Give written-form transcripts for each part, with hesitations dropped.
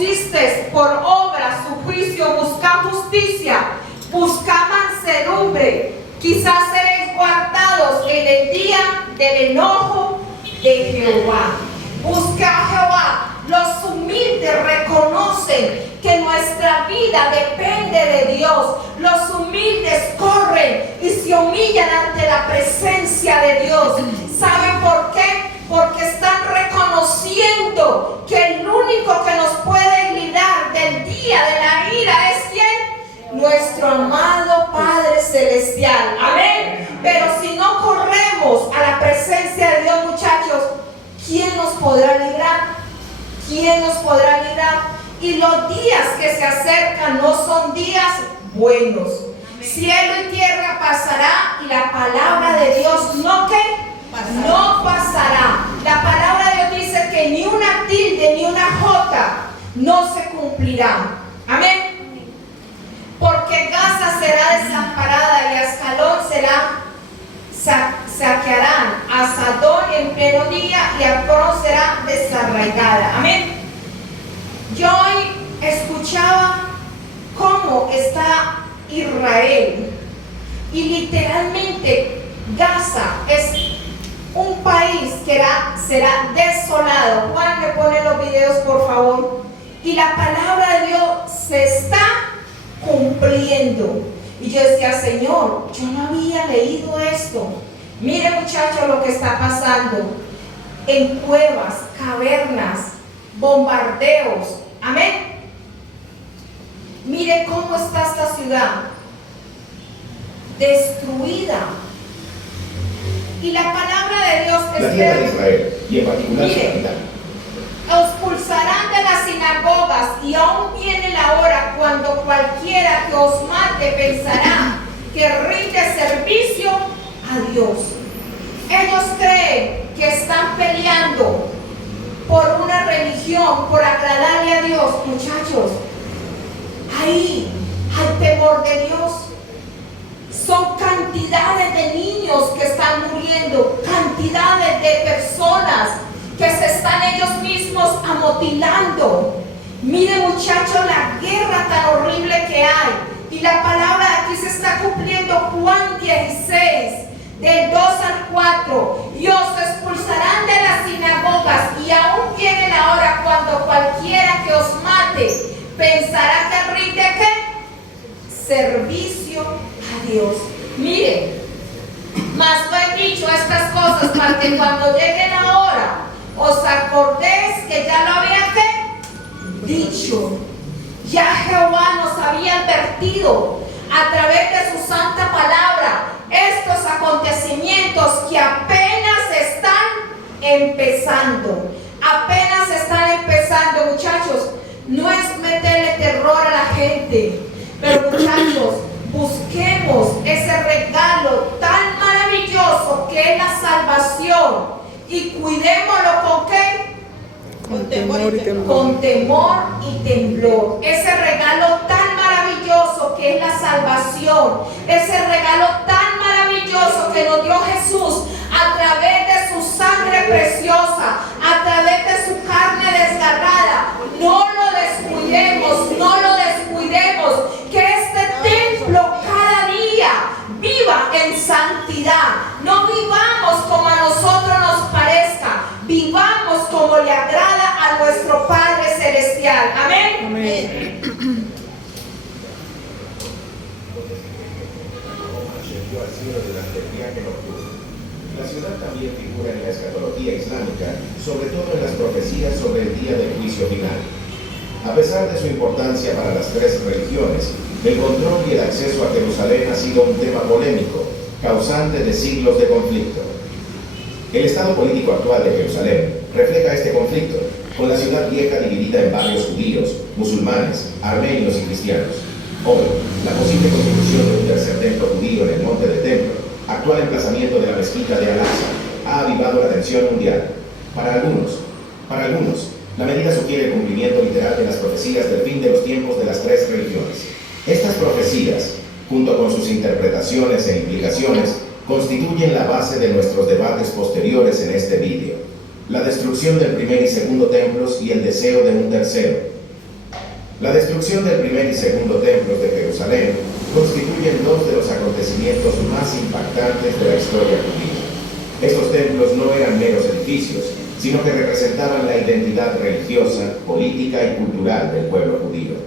pusiste por obra su juicio, busca justicia, busca mansedumbre. Quizás seréis guardados en el día del enojo de Jehová. Busca a Jehová. Los humildes reconocen que nuestra vida depende de Dios. Los humildes corren y se humillan ante la presencia de Dios. ¿Saben por qué? Porque están reconociendo que el único que nos puede librar del día de la ira es ¿quién? Nuestro amado Padre Celestial. Amén. Pero si no corremos a la presencia de Dios, muchachos, ¿quién nos podrá librar? ¿Quién nos podrá librar? Y los días que se acercan no son días buenos. Cielo y tierra pasará y la palabra de Dios no no pasará. La palabra de Dios dice que ni una tilde ni una jota no se cumplirá. Amén. Porque Gaza será desamparada y Ascalón saquearán, a Sadón en pleno día y Acrón será desarraigada. Amén. Yo hoy escuchaba cómo está Israel y literalmente Gaza es un país que será desolado. Juan, me pone los videos por favor. Y la palabra de Dios se está cumpliendo. Y yo decía, Señor, yo no había leído esto. Mire, muchachos, lo que está pasando en cuevas, cavernas, bombardeos. Amén. Mire cómo está esta ciudad destruida. Y la palabra de Dios es la tierra de Israel, y en particular su capital. Os expulsarán de las sinagogas, y aún viene la hora cuando cualquiera que os mate pensará que rinde servicio a Dios. Ellos creen que están peleando por una religión, por agradarle a Dios. Muchachos, ahí hay temor de Dios. Son cantidades de niños que están muriendo, cantidades de personas que se están ellos mismos amotinando. Mire, muchachos, la guerra tan horrible que hay. Y la palabra de aquí se está cumpliendo. Juan 16, del 2 al 4. Y os expulsarán de las sinagogas, y aún viene la hora cuando cualquiera que os mate pensará que rinde ¿qué? Servicio a Dios. Mire, mas lo he dicho estas cosas para que cuando llegue la hora os acordéis que ya lo había ¿qué? Dicho. Ya Jehová nos había advertido a través de su santa palabra estos acontecimientos que apenas están empezando. Apenas están empezando, muchachos. No es meterle terror a la gente, pero muchachos, busquemos ese regalo tan maravilloso que es la salvación y cuidémoslo ¿con qué? Con temor y temblor. Con temor y temblor. Ese regalo tan maravilloso que es la salvación, ese regalo tan maravilloso que nos dio Jesús a través de su sangre preciosa, a través de su carne desgarrada. No lo descuidemos, no lo descuidemos. Que este templo cada día viva en santidad. No vivamos como a nosotros nos parezca, vivamos como le agrada a nuestro Padre Celestial. Amén. Amén. La ciudad también figura en la escatología islámica, sobre todo en las profecías sobre el día del juicio final. A pesar de su importancia para las tres religiones, el control y el acceso a Jerusalén ha sido un tema polémico, causante de siglos de conflicto. El estado político actual de Jerusalén refleja este conflicto, con la ciudad vieja dividida en barrios judíos, musulmanes, armenios y cristianos. Hoy, la posible construcción de un tercer templo judío en el monte del templo, actual emplazamiento de la mezquita de Al-Aqsa, ha avivado la tensión mundial. Para algunos, la medida sugiere el cumplimiento literal de las profecías del fin de los tiempos de las tres religiones. Estas profecías, junto con sus interpretaciones e implicaciones, constituyen la base de nuestros debates posteriores en este vídeo. La destrucción del primer y segundo templos y el deseo de un tercero. La destrucción del primer y segundo templos de Jerusalén constituyen dos de los acontecimientos más impactantes de la historia judía. Estos templos no eran meros edificios, sino que representaban la identidad religiosa, política y cultural del pueblo judío.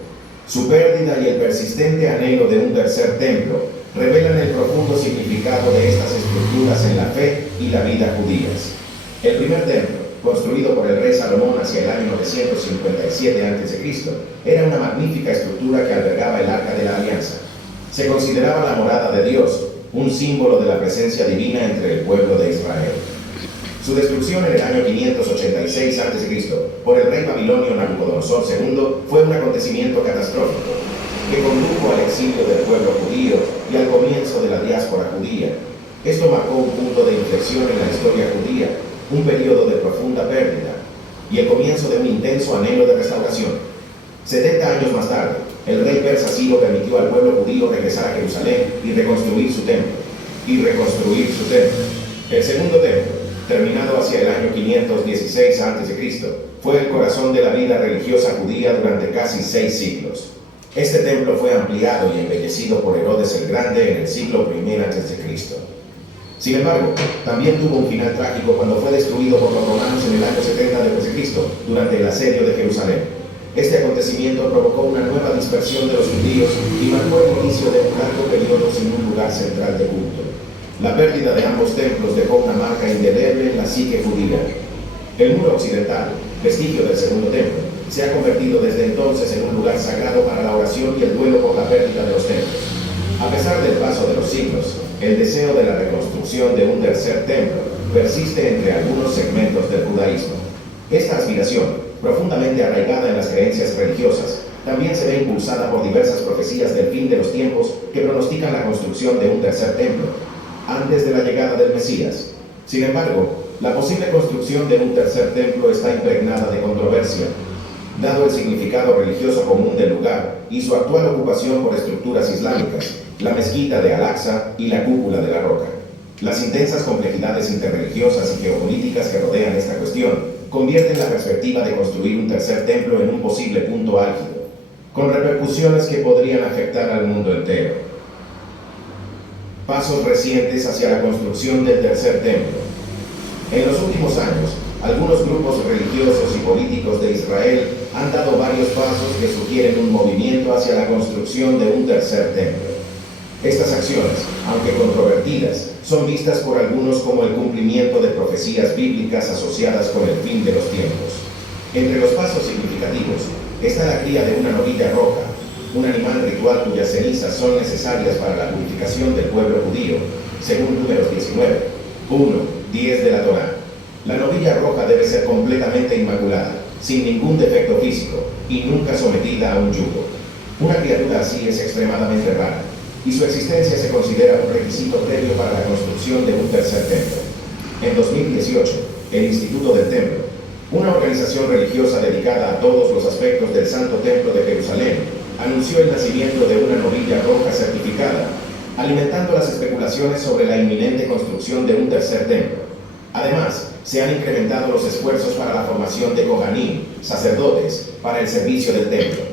Su pérdida y el persistente anhelo de un tercer templo revelan el profundo significado de estas estructuras en la fe y la vida judías. El primer templo, construido por el rey Salomón hacia el año 957 a.C., era una magnífica estructura que albergaba el Arca de la Alianza. Se consideraba la morada de Dios, un símbolo de la presencia divina entre el pueblo de Israel. Su destrucción en el año 586 a.C. por el rey babilonio Nabucodonosor II fue un acontecimiento catastrófico que condujo al exilio del pueblo judío y al comienzo de la diáspora judía. Esto marcó un punto de inflexión en la historia judía, un periodo de profunda pérdida y el comienzo de un intenso anhelo de restauración. 70 años más tarde, el rey persa Ciro permitió al pueblo judío regresar a Jerusalén y reconstruir su templo. El segundo templo, terminado hacia el año 516 a.C., fue el corazón de la vida religiosa judía durante casi 6 siglos. Este templo fue ampliado y embellecido por Herodes el Grande en el siglo I a.C. Sin embargo, también tuvo un final trágico cuando fue destruido por los romanos en el año 70 a.C., durante el asedio de Jerusalén. Este acontecimiento provocó una nueva dispersión de los judíos y marcó el inicio de un largo periodo sin un lugar central de culto. La pérdida de ambos templos dejó una marca indeleble en la psique judía. El muro occidental, vestigio del segundo templo, se ha convertido desde entonces en un lugar sagrado para la oración y el duelo por la pérdida de los templos. A pesar del paso de los siglos, el deseo de la reconstrucción de un tercer templo persiste entre algunos segmentos del judaísmo. Esta aspiración, profundamente arraigada en las creencias religiosas, también se ve impulsada por diversas profecías del fin de los tiempos que pronostican la construcción de un tercer templo, antes de la llegada del Mesías. Sin embargo, la posible construcción de un tercer templo está impregnada de controversia, dado el significado religioso común del lugar y su actual ocupación por estructuras islámicas, la mezquita de Al-Aqsa y la cúpula de la Roca. Las intensas complejidades interreligiosas y geopolíticas que rodean esta cuestión convierten la perspectiva de construir un tercer templo en un posible punto álgido, con repercusiones que podrían afectar al mundo entero. Pasos recientes hacia la construcción del tercer templo. En los últimos años, algunos grupos religiosos y políticos de Israel han dado varios pasos que sugieren un movimiento hacia la construcción de un tercer templo. Estas acciones, aunque controvertidas, son vistas por algunos como el cumplimiento de profecías bíblicas asociadas con el fin de los tiempos. Entre los pasos significativos está la cría de una novilla roja, un animal ritual cuyas cenizas son necesarias para la purificación del pueblo judío, según Números 19, 1, 10 de la Torá. La novilla roja debe ser completamente inmaculada, sin ningún defecto físico y nunca sometida a un yugo. Una criatura así es extremadamente rara, y su existencia se considera un requisito previo para la construcción de un tercer templo. En 2018, el Instituto del Templo, una organización religiosa dedicada a todos los aspectos del Santo Templo de Jerusalén, anunció el nacimiento de una novilla roja certificada, alimentando las especulaciones sobre la inminente construcción de un tercer templo. Además, se han incrementado los esfuerzos para la formación de Kohanim, sacerdotes, para el servicio del templo.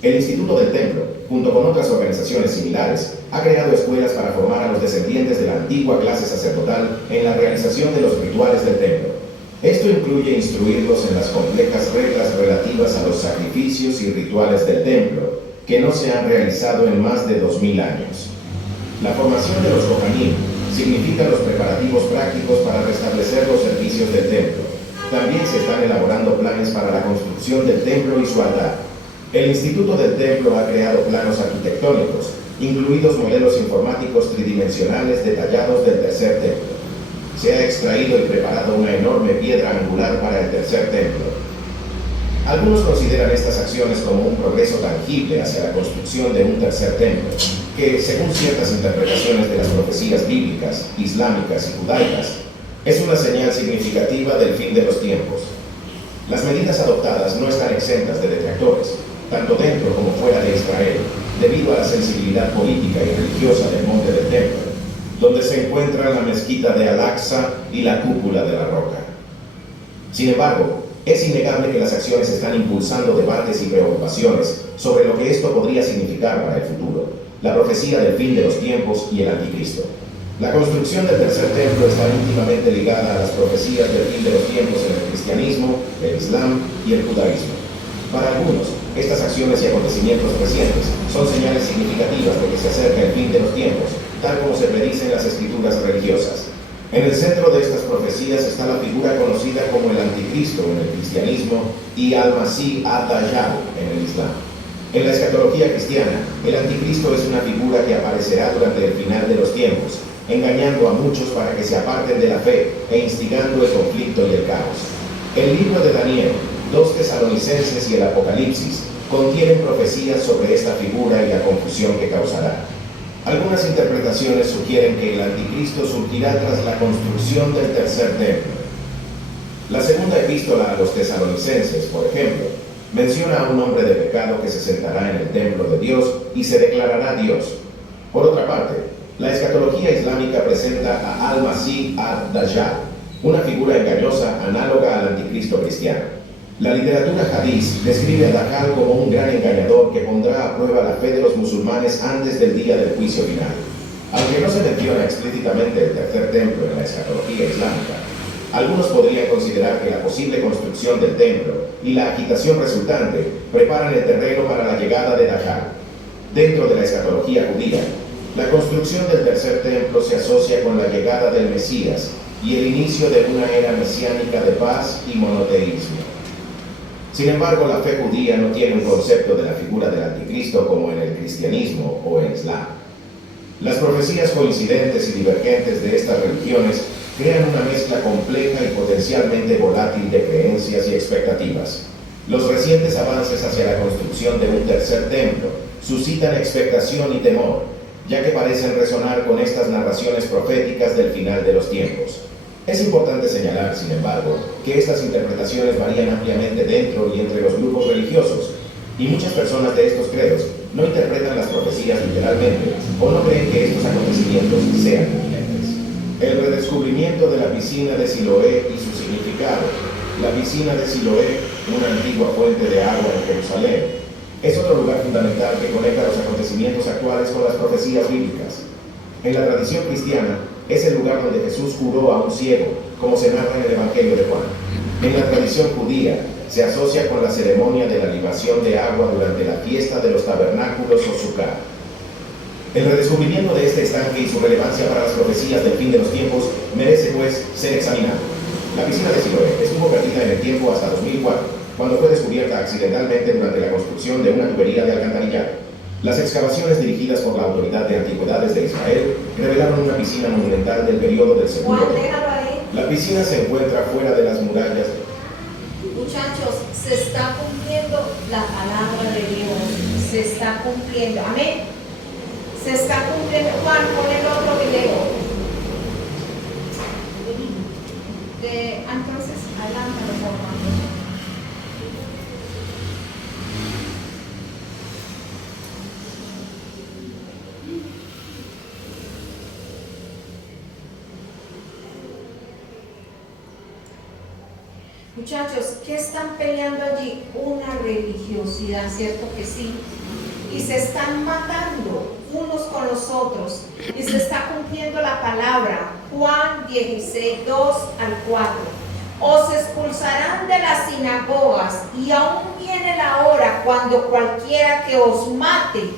El Instituto del Templo, junto con otras organizaciones similares, ha creado escuelas para formar a los descendientes de la antigua clase sacerdotal en la realización de los rituales del templo. Esto incluye instruirlos en las complejas reglas relativas a los sacrificios y rituales del templo, que no se han realizado en más de 2000 años. La formación de los Kohanim significa los preparativos prácticos para restablecer los servicios del templo. También se están elaborando planes para la construcción del templo y su altar. El Instituto del Templo ha creado planos arquitectónicos, incluidos modelos informáticos tridimensionales detallados del tercer templo. Se ha extraído y preparado una enorme piedra angular para el tercer templo. Algunos consideran estas acciones como un progreso tangible hacia la construcción de un tercer templo, que, según ciertas interpretaciones de las profecías bíblicas, islámicas y judaicas, es una señal significativa del fin de los tiempos. Las medidas adoptadas no están exentas de detractores, tanto dentro como fuera de Israel, debido a la sensibilidad política y religiosa del Monte del Templo, donde se encuentran la mezquita de Al-Aqsa y la cúpula de la Roca. Sin embargo, Es innegable que las acciones están impulsando debates y preocupaciones sobre lo que esto podría significar para el futuro, la profecía del fin de los tiempos y el anticristo. La construcción del tercer templo está íntimamente ligada a las profecías del fin de los tiempos en el cristianismo, el islam y el judaísmo. Para algunos, estas acciones y acontecimientos recientes son señales significativas de que se acerca el fin de los tiempos, tal como se predice en las escrituras religiosas. En el centro de estas profecías está la figura conocida como el anticristo en el cristianismo y al-Masih ad-Dajjal en el islam. En la escatología cristiana, el anticristo es una figura que aparecerá durante el final de los tiempos, engañando a muchos para que se aparten de la fe e instigando el conflicto y el caos. El libro de Daniel, 2 Tesalonicenses y el Apocalipsis contienen profecías sobre esta figura y la confusión que causará. Algunas interpretaciones sugieren que el anticristo surgirá tras la construcción del tercer templo. La segunda epístola a los tesalonicenses, por ejemplo, menciona a un hombre de pecado que se sentará en el templo de Dios y se declarará Dios. Por otra parte, la escatología islámica presenta a al-Masih ad-Dajjal, una figura engañosa análoga al anticristo cristiano. La literatura hadís describe a Dajjal como un gran engañador que pondrá a prueba la fe de los musulmanes antes del día del juicio final. Aunque no se menciona explícitamente el tercer templo en la escatología islámica, algunos podrían considerar que la posible construcción del templo y la agitación resultante preparan el terreno para la llegada de Dajjal. Dentro de la escatología judía, la construcción del tercer templo se asocia con la llegada del Mesías y el inicio de una era mesiánica de paz y monoteísmo. Sin embargo, la fe judía no tiene un concepto de la figura del anticristo como en el cristianismo o en Islam. Las profecías coincidentes y divergentes de estas religiones crean una mezcla compleja y potencialmente volátil de creencias y expectativas. Los recientes avances hacia la construcción de un tercer templo suscitan expectación y temor, ya que parecen resonar con estas narraciones proféticas del final de los tiempos. Es importante señalar, sin embargo, que estas interpretaciones varían ampliamente dentro y entre los grupos religiosos, y muchas personas de estos credos no interpretan las profecías literalmente o no creen que estos acontecimientos sean inminentes. El redescubrimiento de la piscina de Siloé y su significado. La piscina de Siloé, una antigua fuente de agua en Jerusalén, es otro lugar fundamental que conecta los acontecimientos actuales con las profecías bíblicas. En la tradición cristiana, es el lugar donde Jesús curó a un ciego, como se narra en el Evangelio de Juan. En la tradición judía, se asocia con la ceremonia de la libación de agua durante la fiesta de los tabernáculos o Sukkot. El redescubrimiento de este estanque y su relevancia para las profecías del fin de los tiempos merece, pues, ser examinado. La piscina de Siloé estuvo perdida en el tiempo hasta 2004, cuando fue descubierta accidentalmente durante la construcción de una tubería de alcantarillado. Las excavaciones dirigidas por la Autoridad de Antigüedades de Israel revelaron una piscina monumental del periodo del Segundo Templo. La piscina se encuentra fuera de las murallas. Muchachos, se está cumpliendo la palabra de Dios. Se está cumpliendo. Amén. Se está cumpliendo. Juan, pon el otro video. Entonces, adelante, por favor. Muchachos, ¿qué están peleando allí? Una religiosidad, ¿cierto que sí? Y se están matando unos con los otros. Y se está cumpliendo la palabra. Juan 16, 2 al 4. Os expulsarán de las sinagogas y aún viene la hora cuando cualquiera que os mate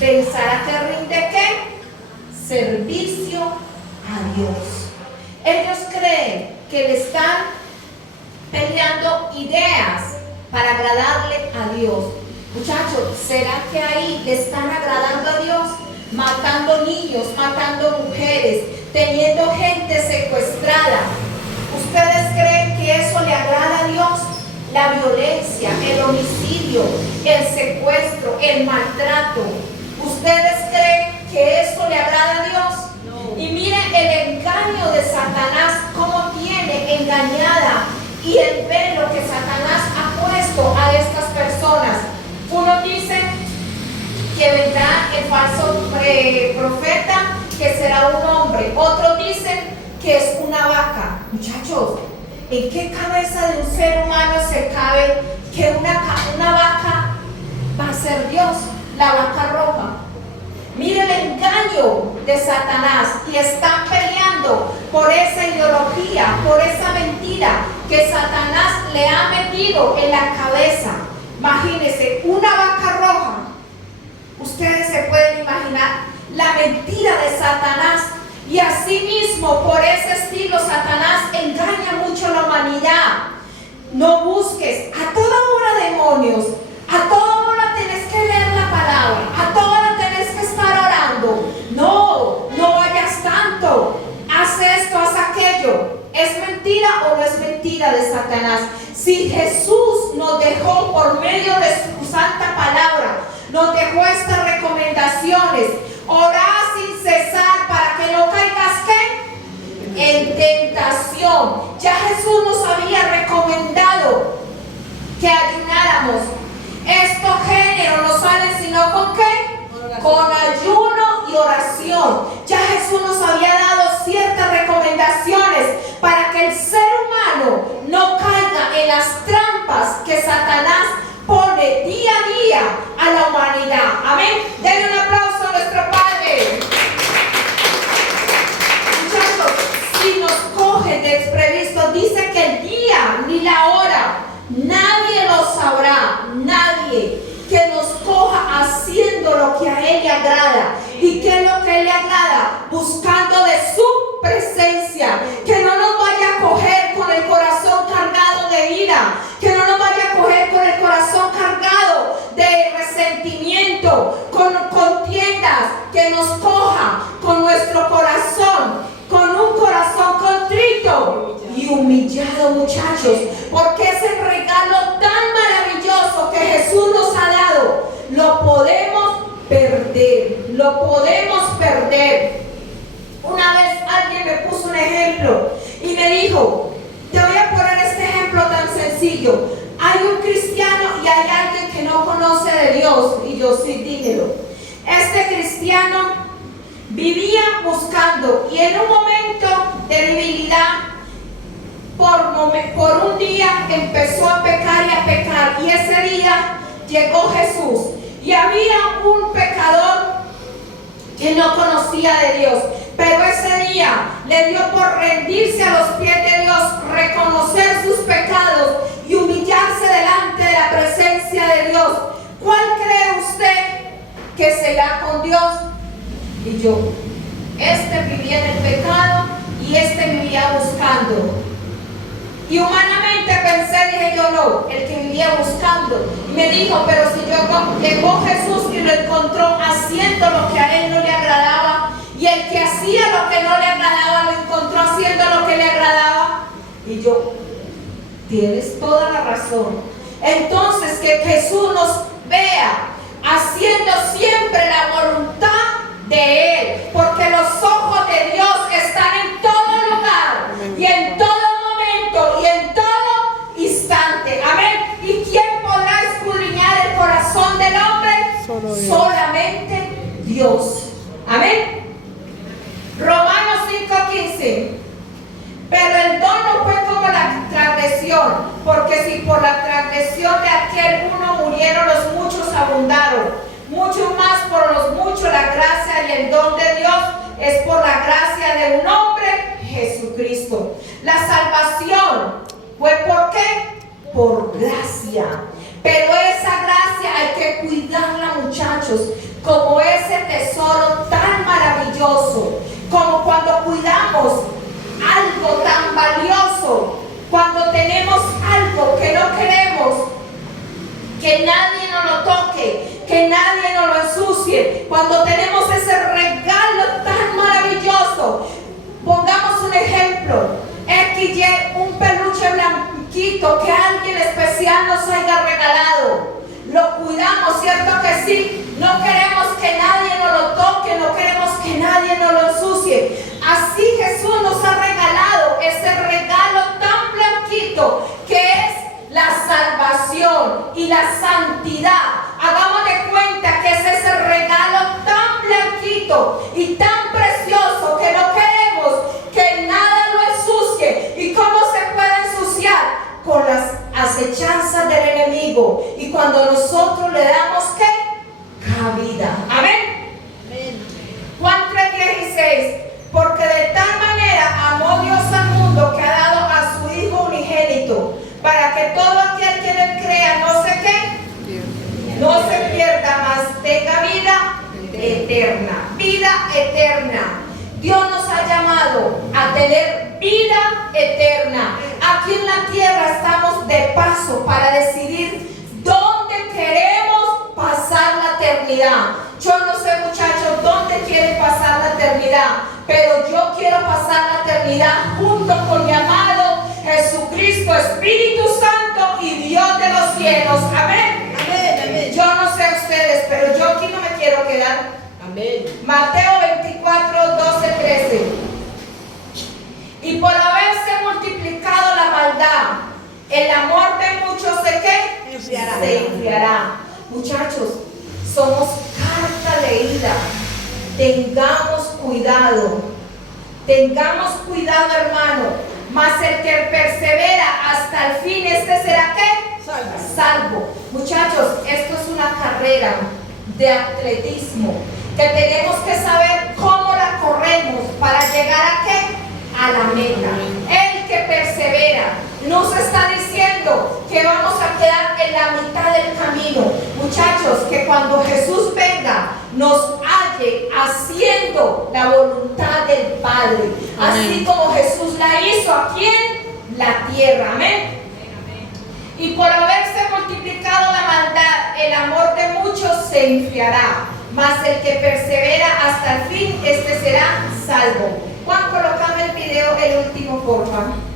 pensará que rinde ¿qué? Servicio a Dios. Ellos creen que le están peleando ideas para agradarle a Dios. Muchachos, ¿será que ahí le están agradando a Dios? Matando niños, matando mujeres, teniendo gente secuestrada. ¿Ustedes creen que eso le agrada a Dios? La violencia, el homicidio, el secuestro, el maltrato. ¿Ustedes creen que eso le agrada a Dios? No. Y miren el engaño de Satanás, cómo tiene engañada y el velo que Satanás ha puesto a estas personas. Uno dice que vendrá el falso profeta, que será un hombre. Otros dicen que es una vaca. Muchachos, ¿En qué cabeza de un ser humano se cabe que una vaca va a ser Dios? La vaca roja. Mire el engaño de Satanás, y están peleando por esa ideología, por esa mentira que Satanás le ha metido en la cabeza. Imagínense, una vaca roja. Ustedes se pueden imaginar la mentira de Satanás. Y asimismo, por ese estilo, Satanás engaña mucho a la humanidad. No busques a toda hora demonios, a toda hora tenés que leer la palabra, a toda hora tenés que estar orando. No vayas tanto, haz esto, haz aquello. ¿Es mentira o no es mentira de Satanás? Si Jesús nos dejó por medio de su santa palabra, nos dejó estas recomendaciones: orar sin cesar para que no caigas, ¿qué? En tentación. Ya Jesús nos había recomendado que ayunáramos. Estos géneros no salen sino con ¿qué? Con ayuno y oración. Ya Jesús nos había dado ciertas recomendaciones para que el ser humano no caiga en las trampas que Satanás pone día a día a la humanidad. Amén. Denle un aplauso a nuestro Padre. Muchachos, si nos coge desprevisto, dice que el día ni la hora nadie lo sabrá, nadie, que nos coja haciendo lo que a Él le agrada. ¿Y qué es lo que a Él le agrada? Buscando de su presencia. Que no nos vaya a coger con el corazón cargado de ira, que no nos vaya a coger con el corazón cargado de resentimiento, con contiendas, que nos coja con nuestro corazón, con un corazón contrito y humillado, muchachos, porque ese regalo tan maravilloso que Jesús nos ha dado, lo podemos perder, lo podemos perder. Una vez alguien me puso un ejemplo y me dijo: te voy a poner este ejemplo tan sencillo. Hay un cristiano y hay alguien que no conoce de Dios. Y yo: sí, dímelo. Este cristiano vivía buscando, y en un momento de debilidad, por un día empezó a pecar y a pecar, y ese día llegó Jesús y había un pecador que no conocía de Dios, pero ese día le dio por rendirse a los pies de Dios, reconocer sus pecados y humillarse delante de la presencia de Dios. ¿Cuál cree usted que se irá con Dios? Y yo: este vivía en el pecado y este vivía buscando. Y humanamente pensé, dije yo: no, el que vivía buscando. Y me dijo: pero si llegó Jesús y lo encontró haciendo lo que a Él no le agradaba, y el que hacía lo que no le agradaba lo encontró haciendo lo que le agradaba. Y yo: tienes toda la razón. Entonces, que Jesús nos vea haciendo siempre la voluntad de Él, porque los ojos de Dios están en todo lugar y en todo momento y en todo instante. Amén. ¿Y quién podrá escudriñar el corazón del hombre? Solamente Dios. Amén. Romanos 5:15. Pero el don no fue como la transgresión, porque si por la transgresión de aquel uno murieron, los muchos abundaron. Mucho más por los muchos la gracia y el don de Dios es por la gracia de un hombre, Jesucristo. La salvación fue ¿por qué? Por gracia. Pero esa gracia hay que cuidarla, muchachos, como ese tesoro tan maravilloso, como cuando cuidamos algo tan valioso, cuando tenemos algo que no queremos que nadie nos lo toque, que nadie nos lo ensucie, cuando tenemos ese regalo tan maravilloso. Pongamos un ejemplo: XY, un peluche blanquito que alguien especial nos haya regalado, lo cuidamos, ¿cierto que sí? No queremos que nadie nos lo toque, no queremos que nadie nos lo ensucie. Así Jesús nos ha regalado ese regalo tan blanquito que es la salvación y la santidad. Hagamos de cuenta que es ese regalo tan blanquito y tan precioso que no queremos que nada lo ensucie. ¿Y cómo se puede ensuciar? acechanzas del enemigo y cuando nosotros le damos ¿qué? Cabida. Amén. Juan 3:16. Porque de tal manera amó Dios al mundo que ha dado a su Hijo unigénito, para que todo aquel que en él crea no se pierda, mas tenga vida eterna. Vida eterna. Dios nos ha llamado a tener vida eterna. Aquí en la tierra estamos de paso para decidir dónde queremos pasar la eternidad. Yo no sé, muchachos, dónde quieren pasar la eternidad, pero yo quiero pasar la eternidad junto con mi amado Jesucristo, Espíritu Santo y Dios de los cielos. Amén. Amén, amén. Yo no sé ustedes, pero yo aquí no me quiero quedar. Amén. Mateo 24, 12, 13. Y por haberse multiplicado la maldad, el amor de muchos ¿de qué? Enfriará. Se enfriará. Muchachos, somos carta leída. Tengamos cuidado. Tengamos cuidado, hermano. Mas el que persevera hasta el fin, este será ¿qué? Salvo. Muchachos, esto es una carrera de atletismo que tenemos que saber cómo la corremos para llegar a ¿qué? A la meta. El que persevera. Nos está diciendo que vamos a quedar en la mitad del camino. Muchachos, que cuando Jesús venga nos halle haciendo la voluntad del Padre. Así como Jesús la hizo aquí en la tierra. Amén. Y por haberse multiplicado la maldad, el amor de muchos se enfriará. Mas el que persevera hasta el fin, este será salvo. Juan, colócame el video, el último, por favor.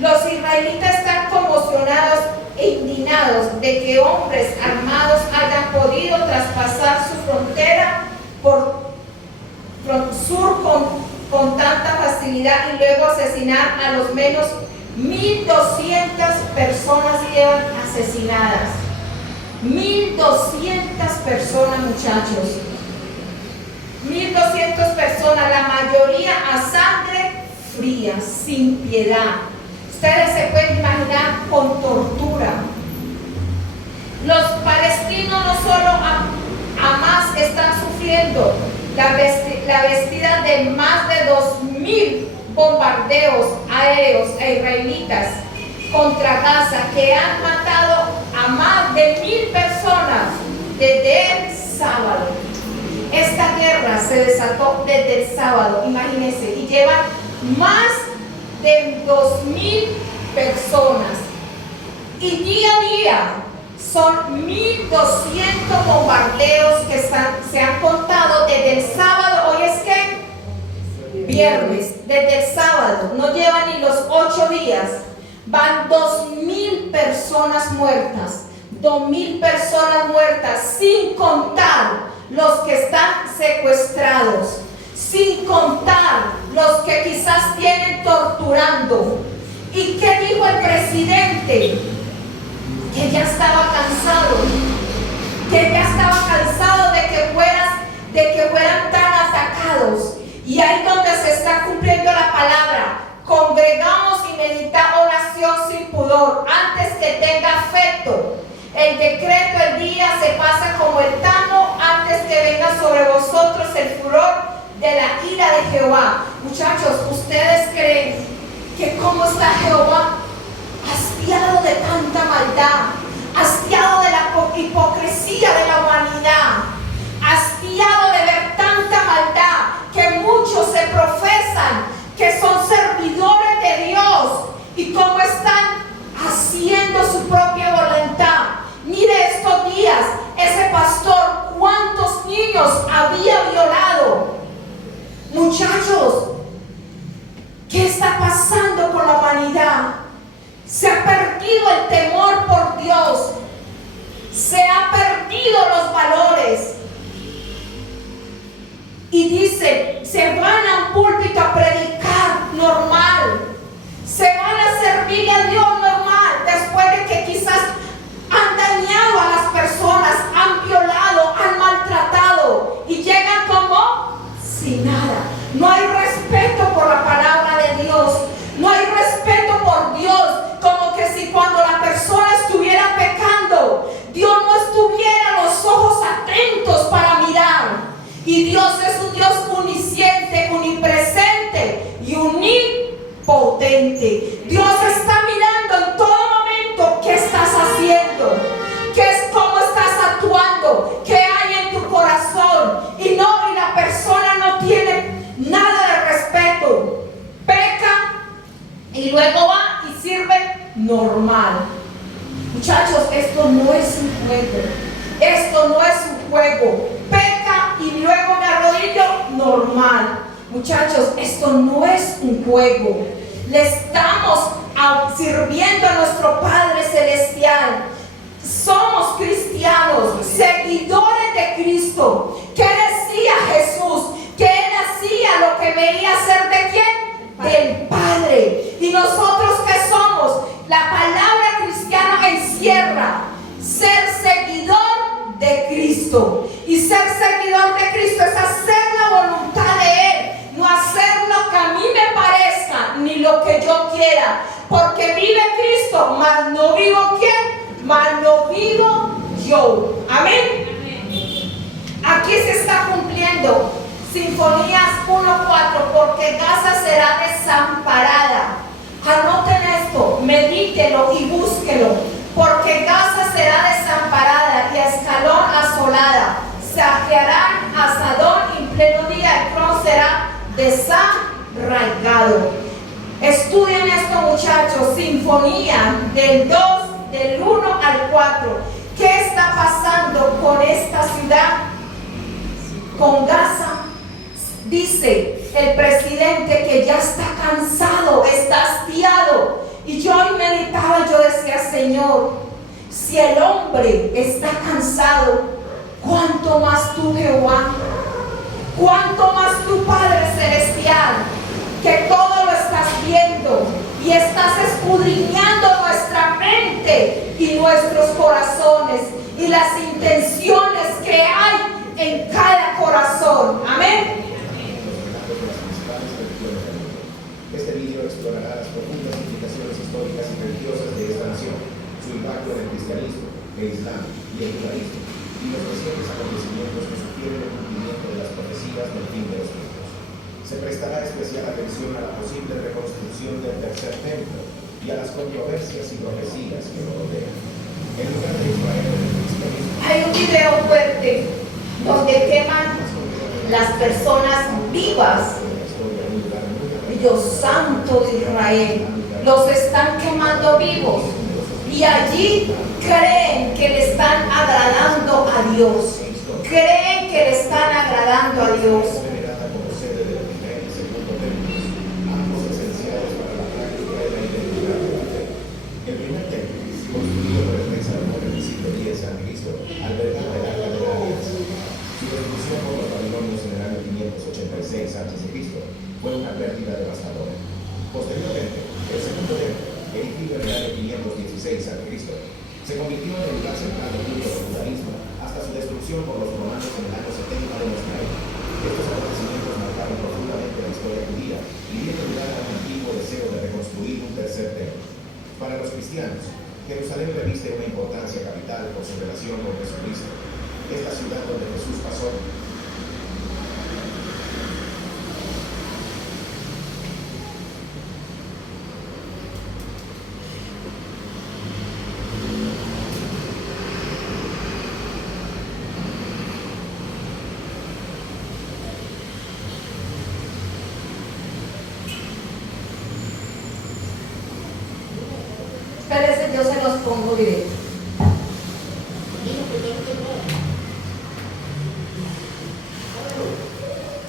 Los israelitas están conmocionados e indignados de que hombres armados hayan podido traspasar su frontera por sur con tanta facilidad y luego asesinar a los menos 1,200 personas quedan asesinadas. 1,200 personas, muchachos. 1,200 personas, la mayoría a sangre fría, sin piedad. Ustedes se pueden imaginar con tortura. Los palestinos no solo a más están sufriendo la vestida de más de 2,000 bombardeos aéreos e israelitas contra Gaza, que han matado a más de 1,000 personas desde el sábado. Esta guerra se desató desde el sábado, imagínense, y lleva más de 2,000 personas. Y día a día son 1,200 bombardeos que se han contado desde el sábado. Hoy es que viernes, desde el sábado, no llevan ni los 8 días. Van 2,000 personas muertas, 2,000 personas muertas, sin contar los que están secuestrados, sin contar los que quizás tienen torturando. ¿Y qué dijo el presidente? Que ya estaba cansado, de que fueran tan atacados. Y ahí donde se está cumpliendo la palabra: congregamos y meditamos nación sin pudor, antes que tenga efecto el decreto, el día se pasa como el tamo, antes que venga sobre vosotros el furor de la ira de Jehová. Muchachos, ¿ustedes creen que cómo está Jehová? Hastiado de tanta maldad, hastiado de la hipocresía de la humanidad, hastiado de ver tanta maldad, que muchos se profesan que son servidores de Dios y cómo están haciendo su propia voluntad. Mire estos días, ese pastor, cuántos niños había violado. Muchachos, ¿qué está pasando con la humanidad? Se ha perdido el temor por Dios. Se han perdido los valores. Y dice, se van a un púlpito a predicar normal. Se van a servir a Dios normal. Después de que quizás han dañado a las personas, han violado, han maltratado. Y llegan como No hay respeto por la palabra de Dios. No hay respeto por Dios. Como que si cuando la persona estuviera pecando, Dios no estuviera los ojos atentos para mirar. Y Dios es un Dios omnisciente, omnipresente y omnipotente. Dios está mirando en todo momento qué estás haciendo, cómo estás actuando, qué hay en tu corazón. Y la persona no tiene nada de respeto. Peca y luego va y sirve normal. Muchachos, esto no es un juego. Esto no es un juego. Peca y luego me arrodillo normal. Muchachos, esto no es un juego. Le estamos sirviendo a nuestro Padre Celestial. Somos cristianos, seguidores de Cristo. ¿Qué decía Jesús? Que Él hacía lo que veía hacer ¿de quién? Del Padre. ¿Y nosotros qué somos? La palabra cristiana encierra ser seguidor de Cristo. Y ser seguidor de Cristo es hacer la voluntad de Él, no hacer lo que a mí me parezca, ni lo que yo quiera. Porque vive Cristo, mas no vivo ¿quién? Mas no vivo yo. Amén. Aquí se está cumpliendo Sinfonías 1:4, porque Gaza será desamparada. Anoten esto, medítelo y búsquelo. Porque Gaza será desamparada y Ascalón asolada. Saquearán a Sadón en pleno día, Ekron será desarraigado. Estudien esto, muchachos. Sinfonía del 1 al 4. ¿Qué está pasando con esta ciudad? Con Gaza. Dice el presidente que ya está cansado, está hastiado. Y yo hoy meditaba, yo decía, Señor, si el hombre está cansado, ¿cuánto más tú, Jehová? ¿Cuánto más tu Padre Celestial? Que todo lo estás viendo y estás escudriñando nuestra mente y nuestros corazones y las intenciones que hay en cada corazón. Amén. Este video explorará las profundas implicaciones históricas y religiosas de esta nación, su impacto en el cristianismo, el islam y el judaísmo, y los recientes acontecimientos que sugieren el cumplimiento de las profecías del fin de los tiempos. Se prestará especial atención a la posible reconstrucción del tercer templo y a las controversias y profecías que lo rodean. En lugar de Israel en el cristianismo, hay un video fuerte donde queman las personas vivas. Dios santo de Israel, los están quemando vivos y allí creen que le están agradando a Dios, creen que le están agradando a Dios. El primer templo, construido por el rey Salomón en el siglo X a.C., albergaba el Arca de la Alianza. Su destrucción por los babilonios en el año 586 a.C. fue una pérdida devastadora. Posteriormente, el segundo templo, erigido en el año 516 a.C., se convirtió en el lugar central del culto del judaísmo hasta su destrucción por los romanos en el año 70 de nuestra era. Estos acontecimientos marcaron profundamente la historia judía y dieron lugar a un antiguo deseo de reconstruir un tercer templo. Para los cristianos, Jerusalén reviste una importancia capital por su relación con Jesucristo. Es la ciudad donde Jesús pasó. Espérense, yo se los pongo directo.